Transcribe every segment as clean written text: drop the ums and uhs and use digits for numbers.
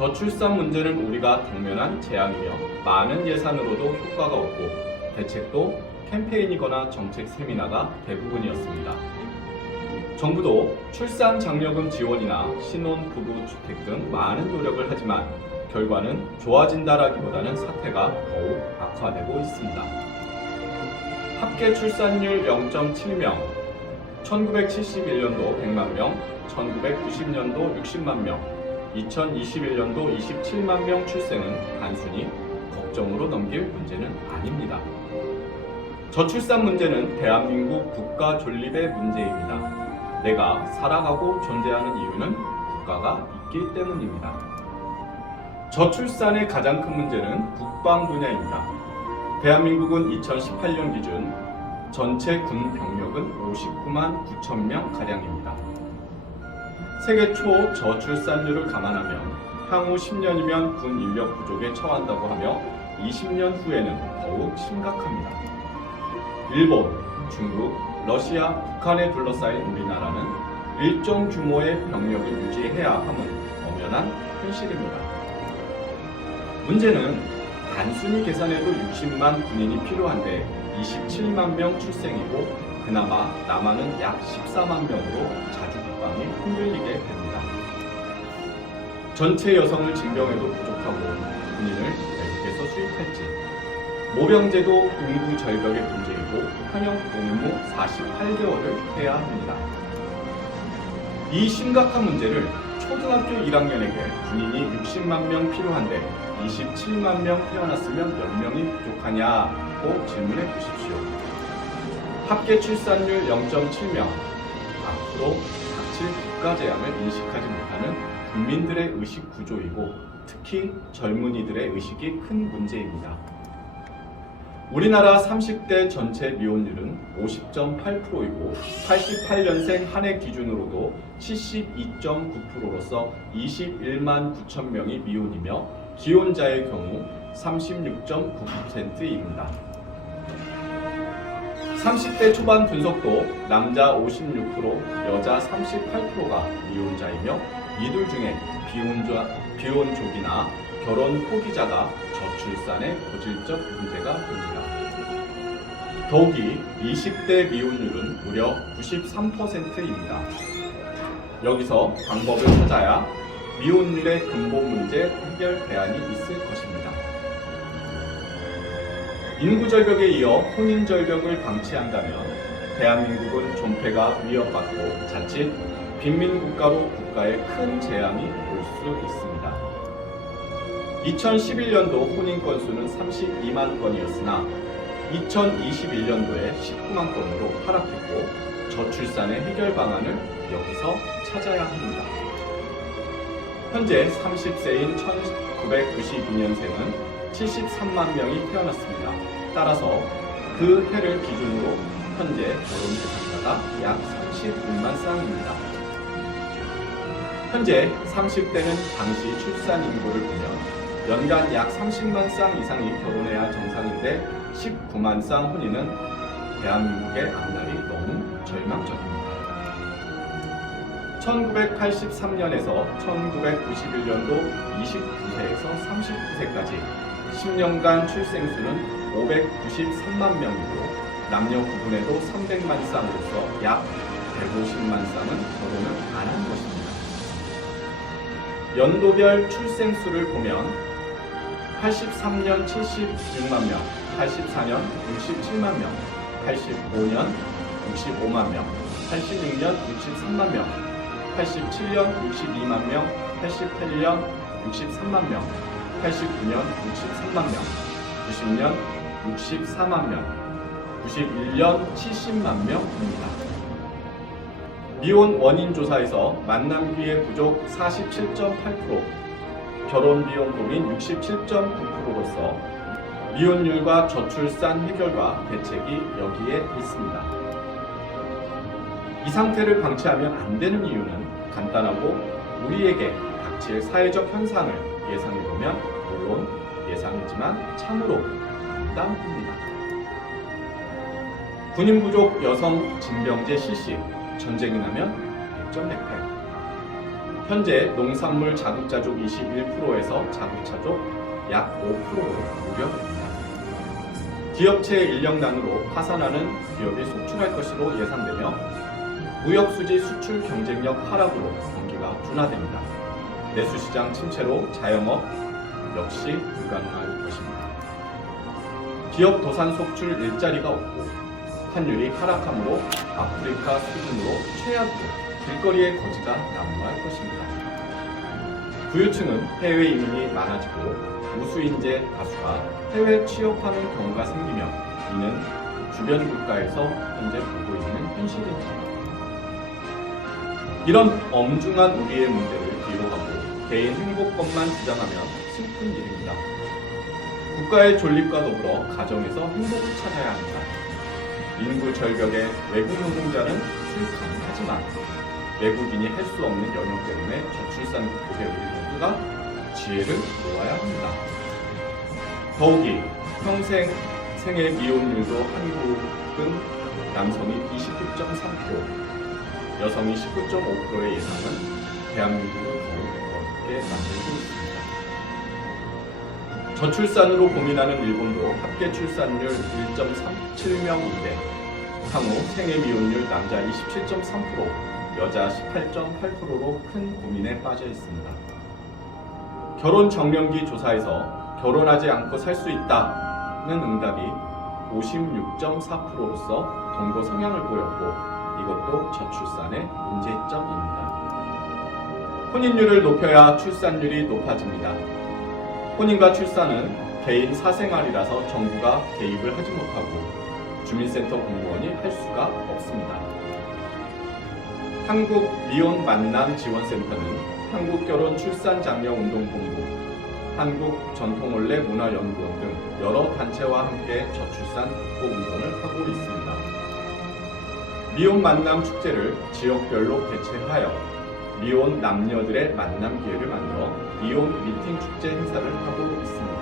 저출산 문제는 우리가 당면한 재앙이며 많은 예산으로도 효과가 없고 대책도 캠페인이거나 정책 세미나가 대부분이었습니다. 정부도 출산 장려금 지원이나 신혼부부 주택 등 많은 노력을 하지만 결과는 좋아진다라기보다는 사태가 더욱 악화되고 있습니다. 합계 출산율 0.7명, 1971년도 100만 명, 1990년도 60만 명, 2021년도 27만 명 출생은 단순히 걱정으로 넘길 문제는 아닙니다. 저출산 문제는 대한민국 국가 존립의 문제입니다. 내가 살아가고 존재하는 이유는 국가가 있기 때문입니다. 저출산의 가장 큰 문제는 국방 분야입니다. 대한민국은 2018년 기준 전체 군 병력은 59만 9천 명 가량입니다. 세계 초 저출산율을 감안하면 향후 10년이면 군 인력 부족에 처한다고 하며 20년 후에는 더욱 심각합니다. 일본, 중국, 러시아, 북한에 둘러싸인 우리나라는 일정 규모의 병력을 유지해야 함은 엄연한 현실입니다. 문제는 단순히 계산해도 60만 군인이 필요한데 27만 명 출생이고 그나마 남한은 약 14만 명으로 자주 국방이 흔들리게 됩니다. 전체 여성을 징병해도 부족하고 군인을 외국에서 수입할지, 모병제도 인구 절벽의 문제이고 현역 복무 48개월을 해야 합니다. 이 심각한 문제를 초등학교 1학년에게 군인이 60만 명 필요한데 27만 명 태어났으면 몇 명이 부족하냐고 질문해 보십시오. 합계 출산율 0.7명, 앞으로 닥칠 국가 재앙을 인식하지 못하는 국민들의 의식 구조이고 특히 젊은이들의 의식이 큰 문제입니다. 우리나라 30대 전체 미혼율은 50.8%이고 88년생 한 해 기준으로도 72.9%로서 21만 9천 명이 미혼이며 기혼자의 경우 36.9%입니다. 30대 초반 분석도 남자 56%, 여자 38%가 미혼자이며 이들 중에 비혼족이나 결혼 포기자가 저출산의 고질적 문제가 됩니다. 더욱이 20대 미혼율은 무려 93%입니다. 여기서 방법을 찾아야 미혼율의 근본 문제 해결 대안이 있을 것입니다. 인구절벽에 이어 혼인절벽을 방치한다면 대한민국은 존폐가 위협받고 자칫 빈민국가로 국가에 큰 재앙이 올 수 있습니다. 2011년도 혼인 건수는 32만 건이었으나 2021년도에 19만 건으로 하락했고 저출산의 해결 방안을 여기서 찾아야 합니다. 현재 30세인 1992년생은 73만 명이 태어났습니다. 따라서 그 해를 기준으로 현재 결혼 대상자가 약 36만 쌍입니다. 현재 30대는 당시 출산 인구를 보면 연간 약 30만 쌍 이상이 결혼해야 정상인데 19만 쌍 혼인은 대한민국의 앞날이 너무 절망적입니다. 1983년에서 1991년도 29세에서 39세까지 10년간 출생수는 593만 명이고 남녀 구분에도 300만 쌍으로서 약 150만 쌍은 결혼을 안 한 것입니다. 연도별 출생수를 보면 83년 76만 명, 84년 67만 명, 85년 65만 명, 86년 63만 명, 87년 62만 명, 88년 63만 명, 89년 63만 명, 90년 64만 명, 91년 70만 명입니다. 미혼 원인 조사에서 만남 기회 부족 47.8%, 결혼 비용 고민 67.9%로서 미혼율과 저출산 해결과 대책이 여기에 있습니다. 이 상태를 방치하면 안 되는 이유는 간단하고 우리에게 닥칠 사회적 현상을 예상해보면 물론 예상이지만 참으로 간단합니다. 군인 부족 여성 징병제 실시, 전쟁이 나면 백전백패. 현재 농산물 자급자족 21%에서 자급자족 약 5%로 우려됩니다. 기업체 인력난으로 파산하는 기업이 속출할 것으로 예상되며 무역수지 수출 경쟁력 하락으로 경기가 둔화됩니다. 내수시장 침체로 자영업 역시 불가능할 것입니다. 기업 도산 속출 일자리가 없고 환율이 하락하므로 아프리카 수준으로 최악의 길거리의 거지가 난무할 것입니다. 부유층은 해외 이민이 많아지고 우수인재 다수가 해외 취업하는 경우가 생기며 이는 주변 국가에서 현재 보고 있는 현실입니다. 이런 엄중한 우리의 문제를 뒤로하고 개인 행복권만 주장하면 슬픈 일입니다. 국가의 존립과 더불어 가정에서 행복을 찾아야 합니다. 인구 절벽의 외국 노동자는 가능하지만 외국인이 할 수 없는 영역 때문에 저출산 국가의 우리 모두가 지혜를 모아야 합니다. 더욱이 평생 생애 미혼율도 한국은 남성이 29.3%, 여성이 19.5%의 예상은 대한민국을 더욱 어렵게 만들고 있습니다. 저출산으로 고민하는 일본도 합계 출산율 1.37명인데 향후 생애 미혼율 남자 27.3%, 여자 18.8%로 큰 고민에 빠져 있습니다. 결혼 정년기 조사에서 결혼하지 않고 살 수 있다는 응답이 56.4%로서 동거 성향을 보였고 이것도 저출산의 문제점입니다. 혼인율을 높여야 출산율이 높아집니다. 혼인과 출산은 개인 사생활이라서 정부가 개입을 하지 못하고 주민센터 공무원이 할 수가 없습니다. 한국 미혼 만남 지원센터는 한국결혼출산장려운동본부, 한국전통혼례문화연구원 등 여러 단체와 함께 저출산 극복 운동을 하고 있습니다. 미혼 만남 축제를 지역별로 개최하여 미혼 남녀들의 만남 기회를 만들어 미혼 미팅 축제 행사를 하고 있습니다.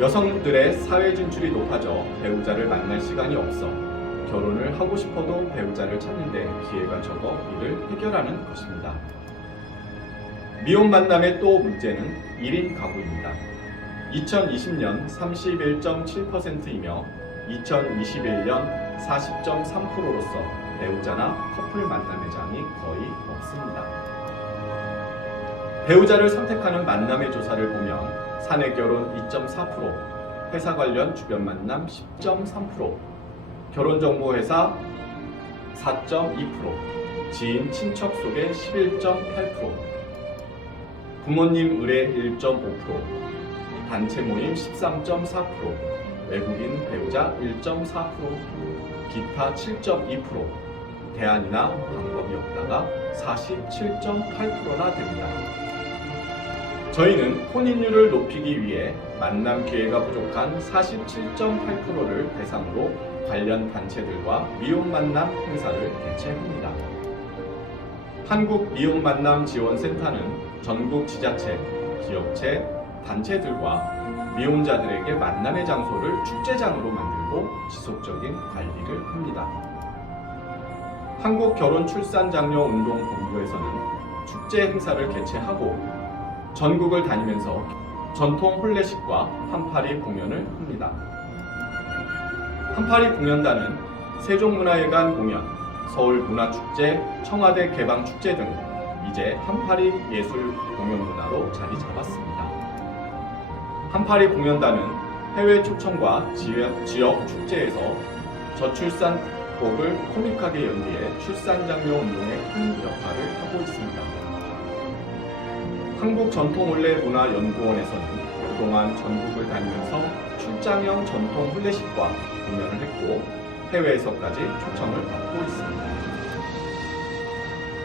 여성들의 사회 진출이 높아져 배우자를 만날 시간이 없어 결혼을 하고 싶어도 배우자를 찾는데 기회가 적어 이를 해결하는 것입니다. 미혼 만남의 또 문제는 1인 가구입니다. 2020년 31.7%이며 2021년 40.3%로서 배우자나 커플 만남 회장이 거의 없습니다. 배우자를 선택하는 만남의 조사를 보면 사내 결혼 2.4%, 회사 관련 주변 만남 10.3%, 결혼정보회사 4.2%, 지인 친척 소개 11.8%, 부모님 의뢰 1.5%, 단체 모임 13.4%, 외국인 배우자 1.4%, 기타 7.2%, 대안이나 방법이 없다가 47.8%나 됩니다. 저희는 혼인율을 높이기 위해 만남 기회가 부족한 47.8%를 대상으로 관련 단체들과 미혼 만남 행사를 개최합니다. 한국미혼만남지원센터는 전국 지자체, 기업체, 단체들과 미혼자들에게 만남의 장소를 축제장으로 만들고 지속적인 관리를 합니다. 한국결혼출산장려운동본부에서는 축제 행사를 개최하고 전국을 다니면서 전통 혼례식과 한파리 공연을 합니다. 한파리 공연단은 세종문화회관 공연, 서울문화축제, 청와대 개방축제 등 이제 한파리 예술 공연 문화로 자리 잡았습니다. 한파리 공연단은 해외 초청과 지역 축제에서 저출산 극복을 코믹하게 연기해 출산장려 운동에 큰 역할을 하고 있습니다. 한국전통혼례문화연구원에서는 그동안 전국을 다니면서 출장형 전통 혼례식과 공연을 했고 해외에서까지 초청을 받고 있습니다.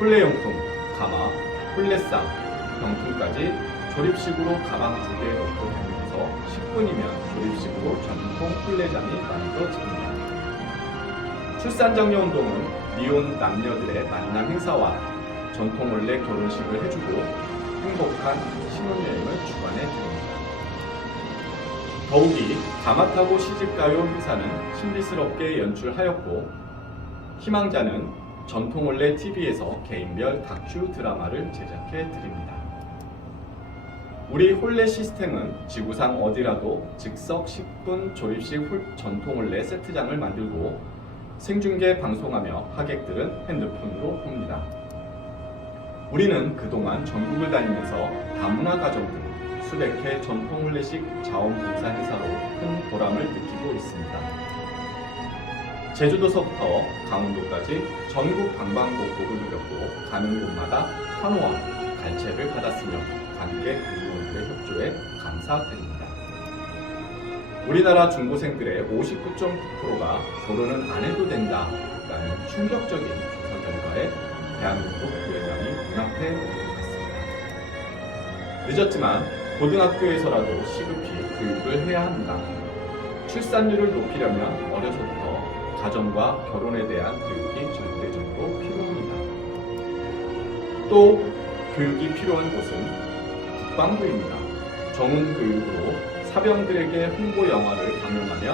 혼례용품, 가마, 혼례상, 병풍까지 조립식으로 가방 2개 넣고 다니면서 10분이면 조립식으로 전통 혼례장이 만들어집니다. 출산장려운동은 미혼 남녀들의 만남 행사와 전통 혼례 결혼식을 해주고 행복한 신혼여행을 주관해 드립니다. 더욱이 가마타고 시집가요 행사는 신비스럽게 연출하였고 희망자는 전통혼례 TV에서 개인별 다큐 드라마를 제작해 드립니다. 우리 혼례 시스템은 지구상 어디라도 즉석 10분 조립식 전통혼례 세트장을 만들고 생중계 방송하며 하객들은 핸드폰으로 봅니다. 우리는 그동안 전국을 다니면서 다문화 가정 등 수백 회 전통혼례식 자원봉사 행사로 큰 보람을 느끼고 있습니다. 제주도서부터 강원도까지 전국 방방곡곡을 누렸고 가는 곳마다 환호와 갈채를 받았으며 관객 의원들의 협조에 감사드립니다. 우리나라 중고생들의 59.9%가 결혼은 안 해도 된다라는 충격적인 조사 결과에 대한민국 유행감이 눈앞에 오는 것 같습니다. 늦었지만 고등학교에서라도 시급히 교육을 해야 합니다. 출산율을 높이려면 어려서부터 가정과 결혼에 대한 교육이 절대적으로 필요합니다. 또 교육이 필요한 곳은 국방부입니다. 전문 교육으로 사병들에게 홍보 영화를 강요하면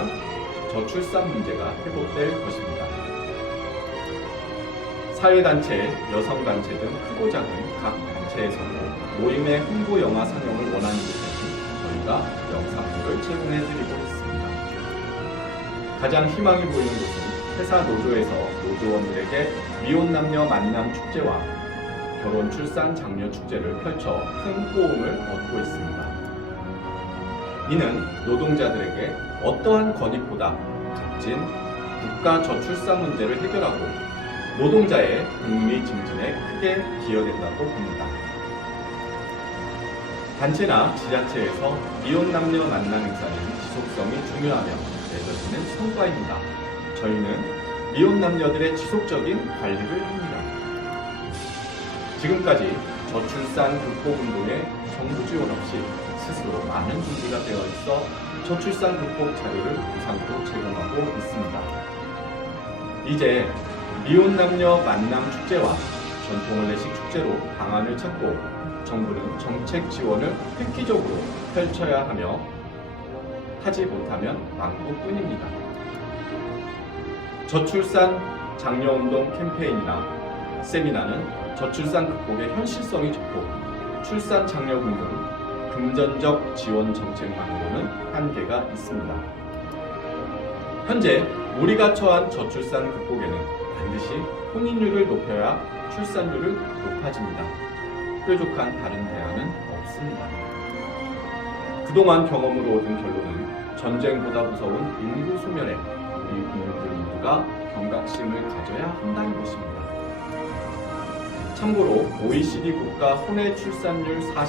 저출산 문제가 회복될 것입니다. 사회단체, 여성단체 등 크고 작은 각 단체에서도 모임의 홍보 영화 상영을 원하는 곳에는 저희가 영상물을 제공해드리고 있습니다. 가장 희망이 보이는 곳은 회사 노조에서 노조원들에게 미혼 남녀 만남 축제와 결혼 출산 장려 축제를 펼쳐 큰 호응을 얻고 있습니다. 이는 노동자들에게 어떠한 권익보다 값진 국가 저출산 문제를 해결하고 노동자의 복리 증진에 크게 기여된다고 봅니다. 단체나 지자체에서 미혼 남녀 만남 행사는 지속성이 중요하며 맺어지는 성과입니다. 저희는 미혼 남녀들의 지속적인 관리를 합니다. 지금까지 저출산 극복 운동에 정부 지원 없이 스스로 많은 준비가 되어 있어 저출산 극복 자료를 무상으로 제공하고 있습니다. 이제 미혼 남녀 만남 축제와 전통혼례식 축제로 방안을 찾고 정부는 정책 지원을 획기적으로 펼쳐야 하며 하지 못하면 망국뿐입니다. 저출산 장려운동 캠페인이나 세미나는 저출산 극복의 현실성이 적고 출산 장려금 등 금전적 지원 정책만으로는 한계가 있습니다. 현재 우리가 처한 저출산 극복에는 반드시 혼인율을 높여야 출산율을 높아집니다. 뾰족한 다른 대안은 없습니다. 그동안 경험으로 얻은 결론은 전쟁보다 무서운 인구 소멸에 우리 국민들 모두가 경각심을 가져야 한다는 것입니다. 참고로 OECD 국가 혼외 출산율 40%,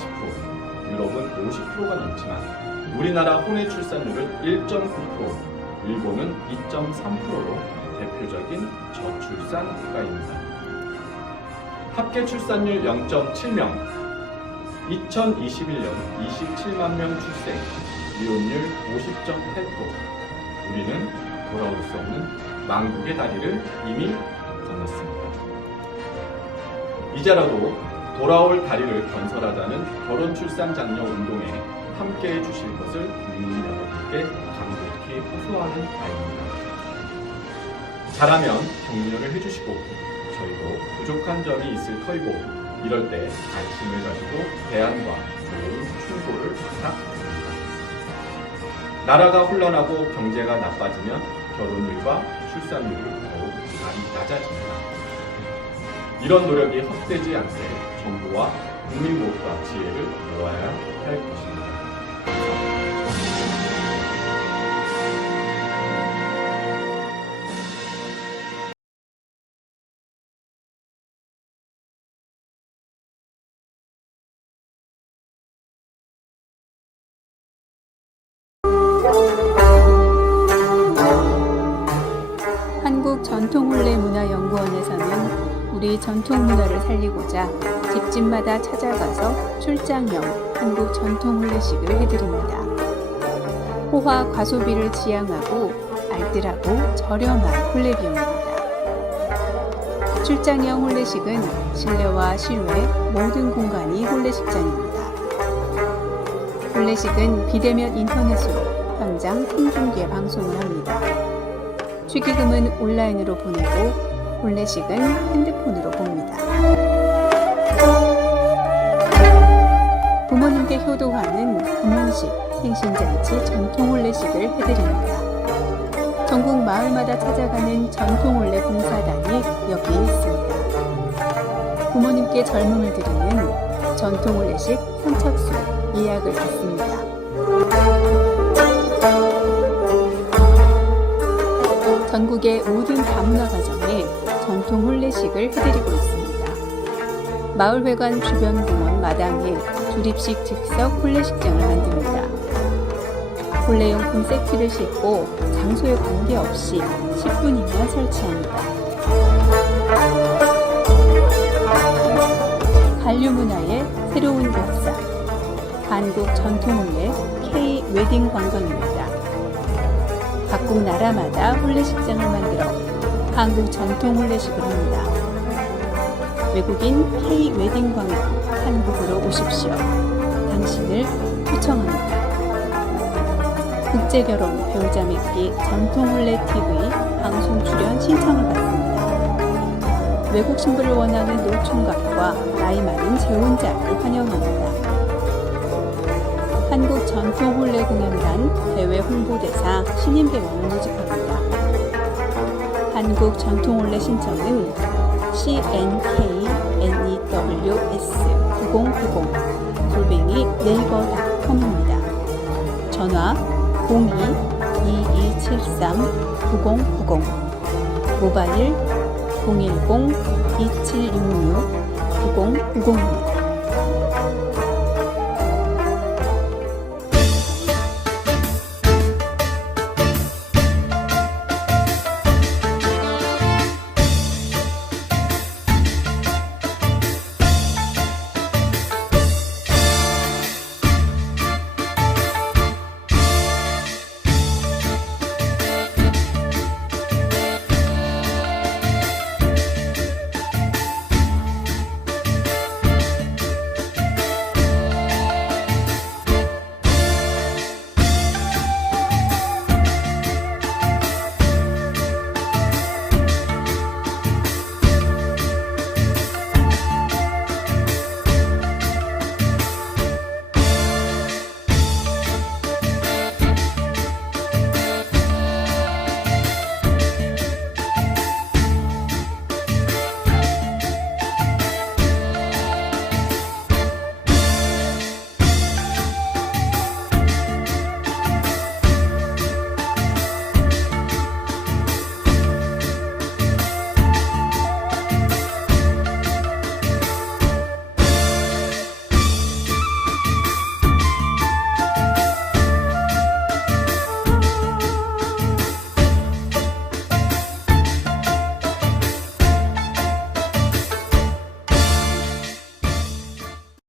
유럽은 50%가 넘지만 우리나라 혼외 출산율은 1.9%, 일본은 2.3%로 대표적인 저출산 국가입니다. 합계 출산율 0.7명, 2021년 27만 명 출생, 이혼율 50.8%, 우리는 돌아올 수 없는 망국의 다리를 이미 건넜습니다. 이제라도 돌아올 다리를 건설하자는 결혼 출산 장려 운동에 함께해 주실 것을 국민 여러분께 간곡히 호소하는 바입니다. 잘하면 격려를 해주시고 저희도 부족한 점이 있을 터이고 이럴 때 관심을 가지고 대안과 좋은 충고를 부탁드립니다. 나라가 혼란하고 경제가 나빠지면 결혼율과 출산율이 더욱 많이 낮아집니다. 이런 노력이 헛되지 않게 정부와 국민 모두가 지혜를 모아야 할 것입니다. 한국전통혼례문화연구원에서는 우리 전통문화를 살리고자 집집마다 찾아가서 출장형 한국 전통혼례식을 해드립니다. 호화 과소비를 지향하고 알뜰하고 저렴한 혼례 비용입니다. 출장형 혼례식은 실내와 실외 모든 공간이 혼례식장입니다. 혼례식은 비대면 인터넷으로 현장 생중계 방송을 합니다. 축의금은 온라인으로 보내고 혼례식은 핸드폰으로 봅니다. 부모님께 효도하는 금혼식, 생신잔치, 전통혼례식을 해드립니다. 전국 마을마다 찾아가는 전통혼례 봉사단이 여기에 있습니다. 부모님께 젊음을 드리는 전통혼례식 선착순 예약을 받습니다. 전국의 모든 다문화 가정에 전통 혼례식을 해드리고 있습니다. 마을회관 주변 공원 마당에 조립식 즉석 혼례식장을 만듭니다. 혼례용품 세트를 싣고 장소에 관계없이 10분이면 설치합니다. 한류 문화의 새로운 역사, 한국 전통혼례 K-웨딩 관광입니다. 각국 나라마다 혼례식장을 만들어 한국 전통 혼례식을 합니다. 외국인 K-웨딩 관광 한국으로 오십시오. 당신을 초청합니다. 국제결혼 배우자 맺기 전통혼례 TV 방송 출연 신청을 받습니다. 외국 신부를 원하는 노총각과 나이 많은 재혼자를 환영합니다. 한국 전통혼례 공연단 대외 홍보대사 신인 배우를 모집합니다. 한국 전통혼례 신청은 cnkws9090@네이버.com입니다. 전화 02-2273-9090, 모바일 010-2766-9090입니다.